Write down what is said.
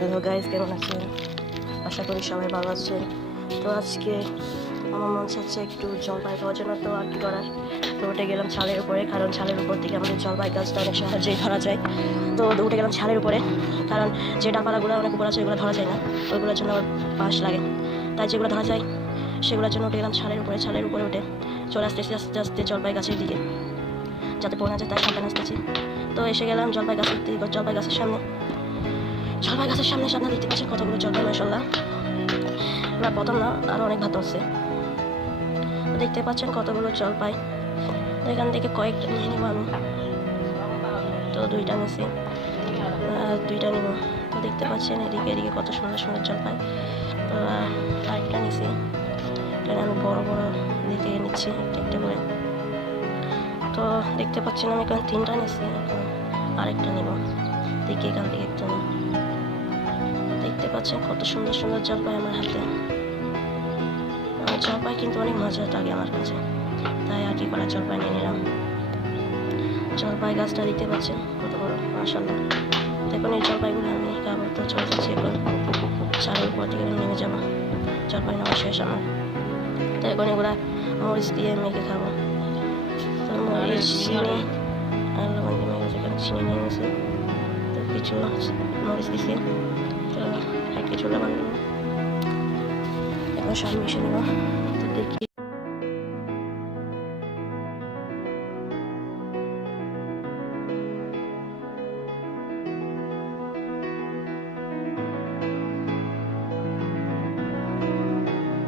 Hello guys, কেমন আছেন? আশা করি সবাই ভালো আছেন। তো আজকে আমার মন চাচ্ছে একটু জলপাই খাওয়ার জন্য, তো আর কি করার, তো উঠে গেলাম ছাদের উপরে, কারণ ছাদের উপর থেকে আমাদের জলপাই গাছটা অনেক সহজেই ধরা যায়। তো উঠে গেলাম ছাদের উপরে, কারণ যে ডালপালাগুলো অনেক উপর আছে ওইগুলো ধরা যায় না, ওইগুলোর জন্য আবার বাঁশ লাগে, তাই যেগুলো ধরা যায় সেগুলোর জন্য উঠে গেলাম ছাদের উপরে। ছাদের উপরে উঠে চলে আসতেছি আস্তে আস্তে জলপাই গাছের দিকে, যাতে পড়ে না যায় তাই সাবধানে আসতেছি। তো এসে গেলাম জলপাই গাছের দিকে, জলপাই গাছের সামনে। জলপাই গাছের সামনে সামনে দেখতে পাচ্ছেন কতগুলো জলপাই, মাশাআল্লাহ। এবার প্রথম না, আরও অনেক ভাত আছে। দেখতে পাচ্ছেন কতগুলো জলপাই, তো এখান থেকে কয়েকটা নিয়ে নিব আমি। তো দুইটা নিছি, দুইটা নিব। তো দেখতে পাচ্ছেন এদিকে এদিকে কত সুন্দর সুন্দর জলপাই। তো আরেকটা নিছি, এখানে আমি বড় বড় দিকে নিচ্ছি একটা একটা করে। তো দেখতে পাচ্ছেন আমি এখানে তিনটা নিছি, এখন আরেকটা নিব। দেখি এখান থেকে একটা নিই। দেখতে পাচ্ছেন কত সুন্দর সুন্দর জলপাই আমার হাতে। জলপাই কিন্তু অনেক মজা লাগে আমার কাছে, তাই আর কি করা, জলপাই নিয়ে নিলাম। জলপাই গাছটা দেখতে পাচ্ছেন কত বড়, মাশাআল্লাহ। দেখুন এই জলপাইগুলো আমি খাবো। তো চলে যাচ্ছি এখন ছাদের উপর থেকে নেমে যাবো, জলপাই নেওয়া শেষ আমার। তো এখন এগুলা মরিচ দিয়ে মেখে খাবো। তো মরিচ চিনি আর লবণ দিয়ে মেখে যেখানে চিনি নিয়ে নিয়েছি, তো কিছু মরিচ দিছি, তো এক কিছু লবণ দিব। এখন সব মিশিয়ে নেব।